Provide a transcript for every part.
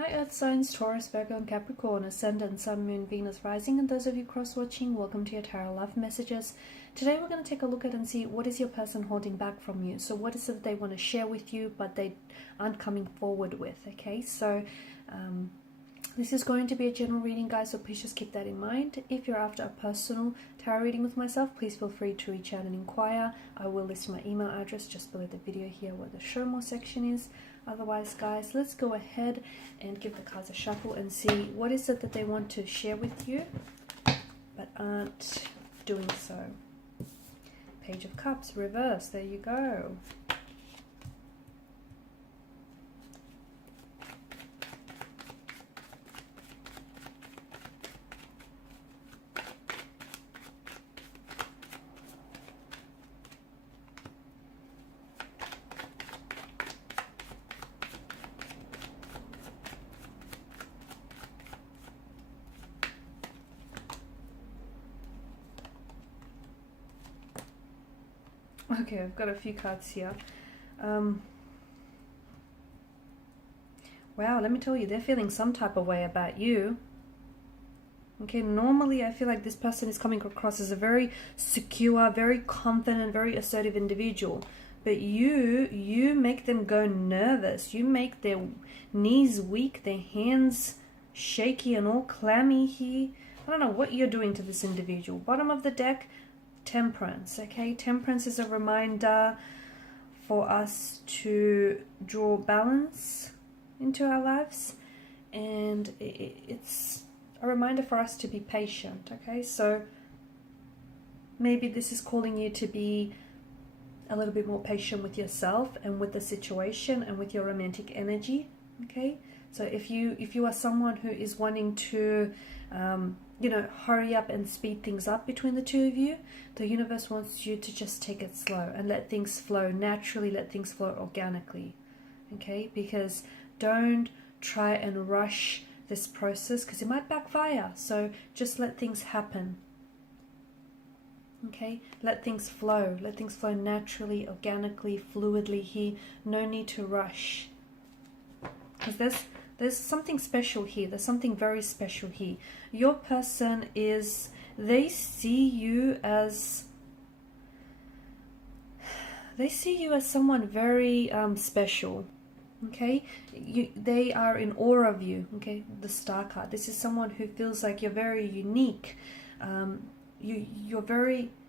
Hi Earth signs, Taurus, Virgo and Capricorn, Ascendant, Sun, Moon, Venus, Rising, and those of you cross-watching, welcome to your Tarot Love Messages. Today we're going to take a look at and see what is your person holding back from you. So what is it that they want to share with you but they aren't coming forward with, okay? So this is going to be a general reading, guys, so please just keep that in mind. If you're after a personal tarot reading with myself, please feel free to reach out and inquire. I will list my email address just below the video here where the show more section is. Otherwise, guys, let's go ahead and give the cards a shuffle and see what is it that they want to share with you but aren't doing so. Page of Cups, reverse, there you go. Okay, I've got a few cards here. Wow, let me tell you, they're feeling some type of way about you. Okay, normally I feel like this person is coming across as a very secure, very confident, very assertive individual. But you make them go nervous. You make their knees weak, their hands shaky and all clammy here. I don't know what you're doing to this individual. Bottom of the deck, Temperance. Okay, Temperance is a reminder for us to draw balance into our lives, and it's a reminder for us to be patient. Okay, so maybe this is calling you to be a little bit more patient with yourself and with the situation and with your romantic energy. Okay, so if you are someone who is wanting to hurry up and speed things up between the two of you, the universe wants you to just take it slow and let things flow naturally, let things flow organically. Okay, because don't try and rush this process because it might backfire. So just let things happen. Okay, let things flow naturally, organically, fluidly here. No need to rush, because there's something special here. There's something very special here. Your person they see you as someone very special. Okay, they are in awe of you. Okay, the Star card. This is someone who feels like you're very unique. You're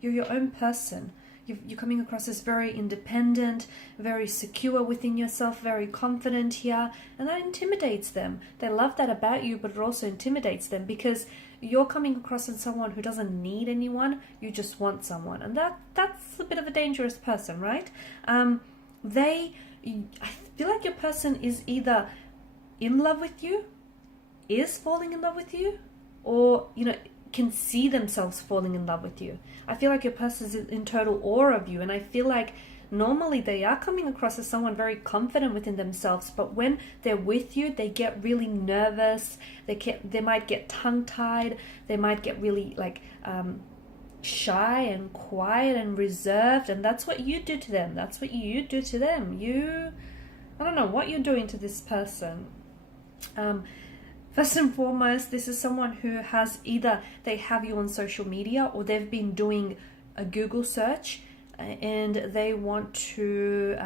your own person. You're coming across as very independent, very secure within yourself, very confident here, and that intimidates them. They love that about you, but it also intimidates them because you're coming across as someone who doesn't need anyone. You just want someone, and that's a bit of a dangerous person, right? I feel like your person is either in love with you, is falling in love with you, or can see themselves falling in love with you. I feel like your person is in total awe of you, and I feel like normally they are coming across as someone very confident within themselves, but when they're with you, they get really nervous. They might get tongue-tied. They might get really shy and quiet and reserved, and that's what you do to them. That's what you do to them. I don't know what you're doing to this person. First and foremost, this is someone who has either they have you on social media or they've been doing a Google search and they want to,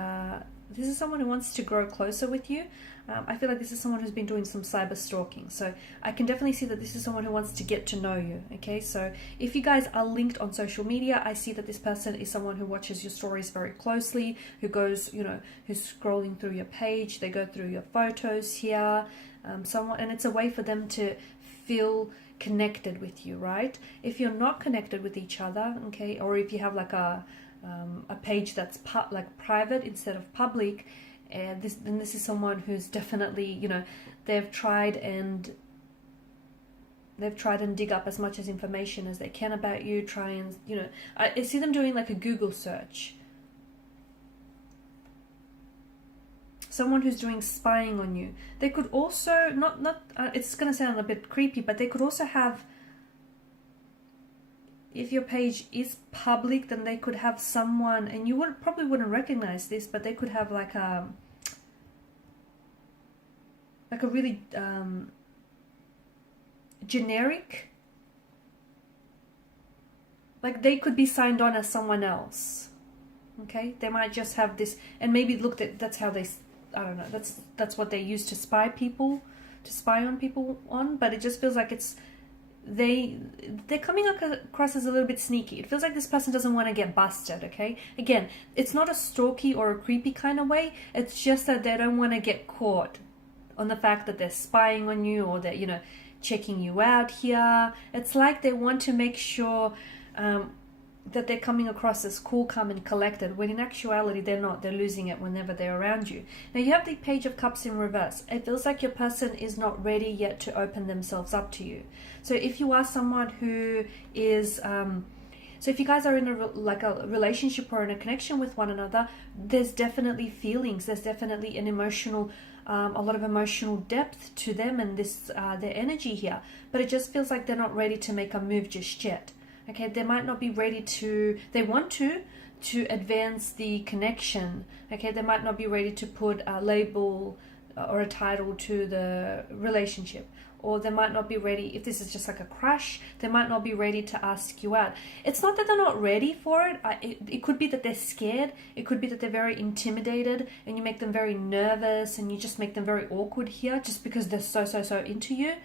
this is someone who wants to grow closer with you. I feel like this is someone who's been doing some cyber stalking. So I can definitely see that this is someone who wants to get to know you. Okay, so if you guys are linked on social media, I see that this person is someone who watches your stories very closely, who goes, who's scrolling through your page. They go through your photos here. And it's a way for them to feel connected with you, right? If you're not connected with each other, okay, or if you have like a page that's private instead of public, then this is someone who's definitely, they've tried and dig up as much as information as they can about you. I see them doing like a Google search. Someone who's doing spying on you. They could also it's going to sound a bit creepy, but they could also have, if your page is public, then they could have someone, and you probably wouldn't recognize this, but they could have like like a really generic, like they could be signed on as someone else. Okay, they might just have this, and maybe look, that's how they, I don't know, that's what they use to spy on people on. But it just feels like it's they're coming across as a little bit sneaky. It feels like this person doesn't want to get busted. Okay, again, it's not a stalky or a creepy kind of way. It's just that they don't want to get caught on the fact that they're spying on you, or that, you know, checking you out here. It's like they want to make sure that they're coming across as cool, calm, and collected, when in actuality they're not. They're losing it whenever they're around you. Now you have the Page of Cups in reverse. It feels like your person is not ready yet to open themselves up to you. So if you are someone who is, so if you guys are in a relationship or in a connection with one another, there's definitely feelings. There's definitely an emotional, a lot of emotional depth to them and this their energy here. But it just feels like they're not ready to make a move just yet. Okay, they might not be ready to, they want to advance the connection. Okay, they might not be ready to put a label or a title to the relationship. Or they might not be ready, if this is just like a crush, they might not be ready to ask you out. It's not that they're not ready for it. It could be that they're scared. It could be that they're very intimidated and you make them very nervous and you just make them very awkward here just because they're so into you.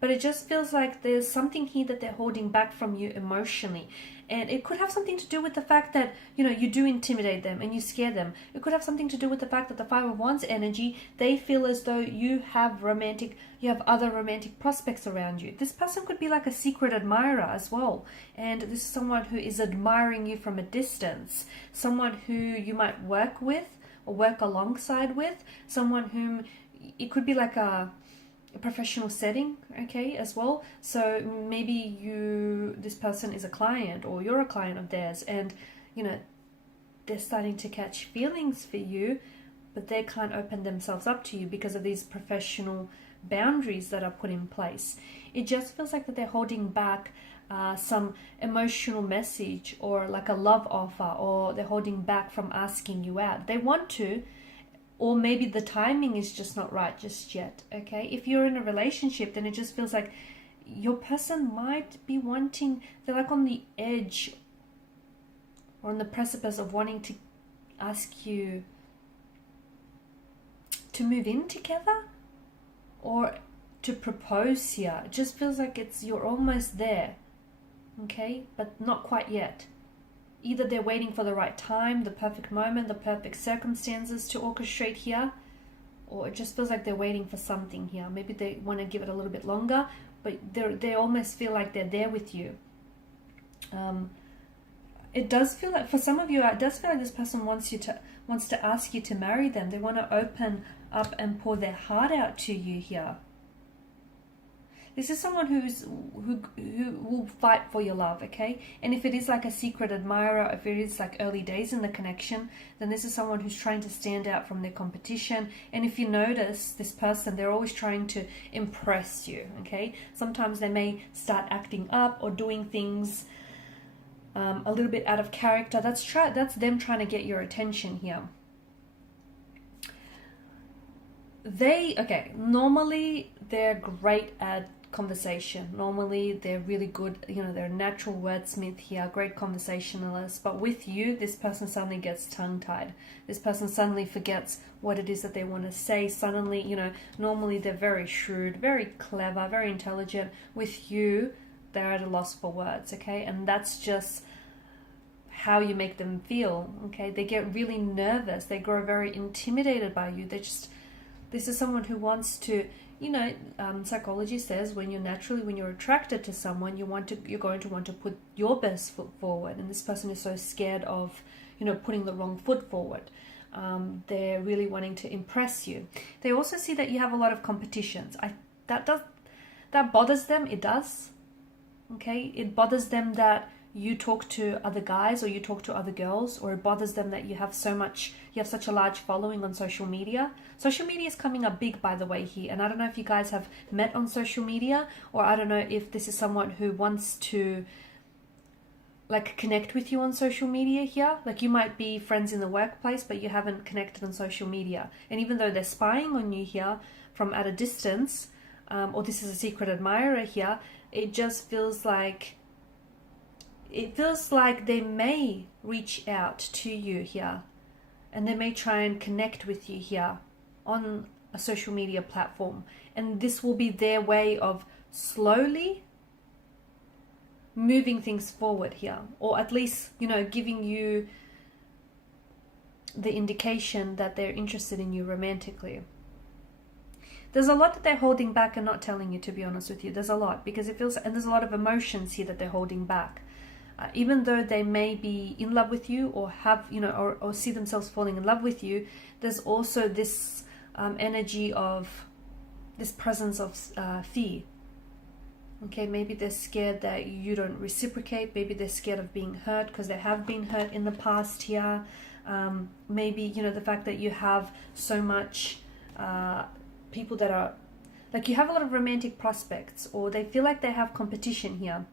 But it just feels like there's something here that they're holding back from you emotionally. And it could have something to do with the fact that, you know, you do intimidate them and you scare them. It could have something to do with the fact that the Five of Wands energy, they feel as though you have other romantic prospects around you. This person could be like a secret admirer as well. And this is someone who is admiring you from a distance. Someone who you might work with or work alongside with. Someone whom, it could be like a professional setting, okay, as well. So maybe this person is a client or you're a client of theirs, and you know, they're starting to catch feelings for you, but they can't open themselves up to you because of these professional boundaries that are put in place. It just feels like that they're holding back some emotional message or like a love offer, or they're holding back from asking you out. They want to, or maybe the timing is just not right just yet, okay? If you're in a relationship, then it just feels like your person might be wanting, they're like on the edge or on the precipice of wanting to ask you to move in together or to propose here. It just feels like you're almost there, okay? But not quite yet. Either they're waiting for the right time, the perfect moment, the perfect circumstances to orchestrate here, or it just feels like they're waiting for something here. Maybe they want to give it a little bit longer, but they almost feel like they're there with you. It does feel like, for some of you, it does feel like this person wants to ask you to marry them. They want to open up and pour their heart out to you here. This is someone who will fight for your love, okay? And if it is like a secret admirer, if it is like early days in the connection, then this is someone who's trying to stand out from their competition. And if you notice this person, they're always trying to impress you, okay? Sometimes they may start acting up or doing things a little bit out of character. That's them trying to get your attention here. Normally they're great at conversation. Normally they're really good, you know, they're a natural wordsmith here, great conversationalist. But with you, this person suddenly gets tongue-tied. This person suddenly forgets what it is that they want to say. Suddenly, you know, normally they're very shrewd, very clever, very intelligent. With you, they're at a loss for words, okay? And that's just how you make them feel, okay? They get really nervous. They grow very intimidated by you. This is someone who wants to, you know, psychology says when you're attracted to someone, you're going to want to put your best foot forward. And this person is so scared of, you know, putting the wrong foot forward. They're really wanting to impress you. They also see that you have a lot of competitions. That bothers them. It does. Okay, it bothers them that you talk to other guys or you talk to other girls, or it bothers them that you have such a large following on social media. Social media is coming up big, by the way, here. And I don't know if you guys have met on social media, or I don't know if this is someone who wants to like connect with you on social media here. Like you might be friends in the workplace, but you haven't connected on social media. And even though they're spying on you here, from at a distance, or this is a secret admirer here, it just feels like, they may reach out to you here, and they may try and connect with you here on a social media platform, and this will be their way of slowly moving things forward here, or at least, you know, giving you the indication that they're interested in you romantically. There's a lot that they're holding back and not telling you, to be honest with you. There's a lot, because it feels, and there's a lot of emotions here that they're holding back. Even though they may be in love with you, or have, you know, or see themselves falling in love with you, there's also this energy of, this presence of fear. Okay, maybe they're scared that you don't reciprocate. Maybe they're scared of being hurt, because they have been hurt in the past here. Maybe, you know, the fact that you have so much people that are, like, you have a lot of romantic prospects, or they feel like they have competition here.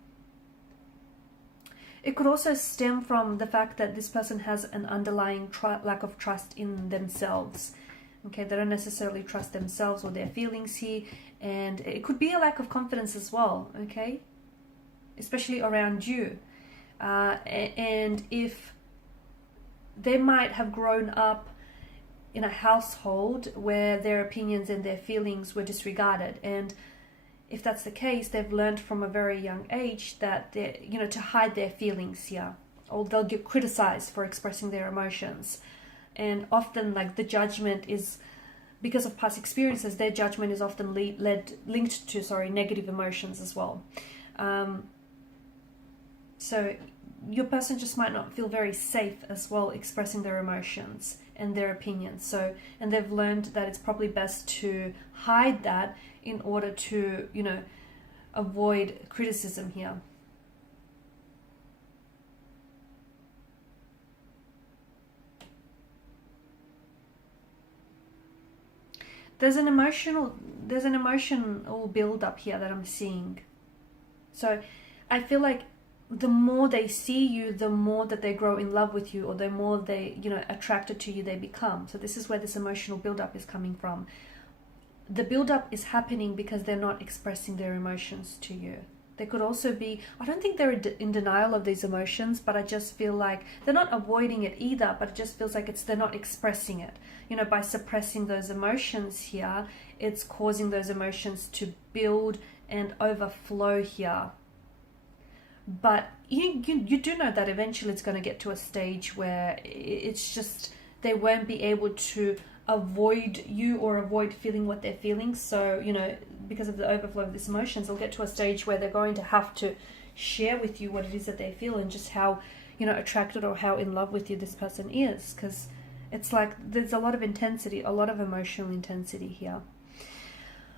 It could also stem from the fact that this person has an underlying lack of trust in themselves. Okay, they don't necessarily trust themselves or their feelings here, and it could be a lack of confidence as well, okay? Especially around you. And if they might have grown up in a household where their opinions and their feelings were disregarded, and if that's the case, they've learned from a very young age that they, you know, to hide their feelings here, or they'll get criticized for expressing their emotions. And often, like, the judgment is, because of past experiences, their judgment is often linked to negative emotions as well. So your person just might not feel very safe as well expressing their emotions and their opinions. So, and they've learned that it's probably best to hide that in order to, you know, avoid criticism here. There's an emotional build up here that I'm seeing. So I feel like the more they see you, the more that they grow in love with you, or the more they, you know, attracted to you they become. So this is where this emotional build up is coming from. The build up is happening because they're not expressing their emotions to you. They could also be, I don't think they're in denial of these emotions, but I just feel like they're not avoiding it either, but it just feels like they're not expressing it. You know, by suppressing those emotions here, it's causing those emotions to build and overflow here. But you do know that eventually it's going to get to a stage where it's just, they won't be able to avoid you or avoid feeling what they're feeling. So, you know, because of the overflow of these emotions, they'll get to a stage where they're going to have to share with you what it is that they feel, and just how, you know, attracted or how in love with you this person is. Because it's like there's a lot of intensity, a lot of emotional intensity here.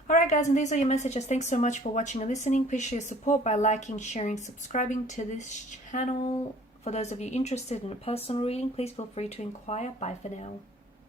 Alright guys, and these are your messages. Thanks so much for watching and listening. Please show your support by liking, sharing, subscribing to this channel. For those of you interested in a personal reading, please feel free to inquire. Bye for now.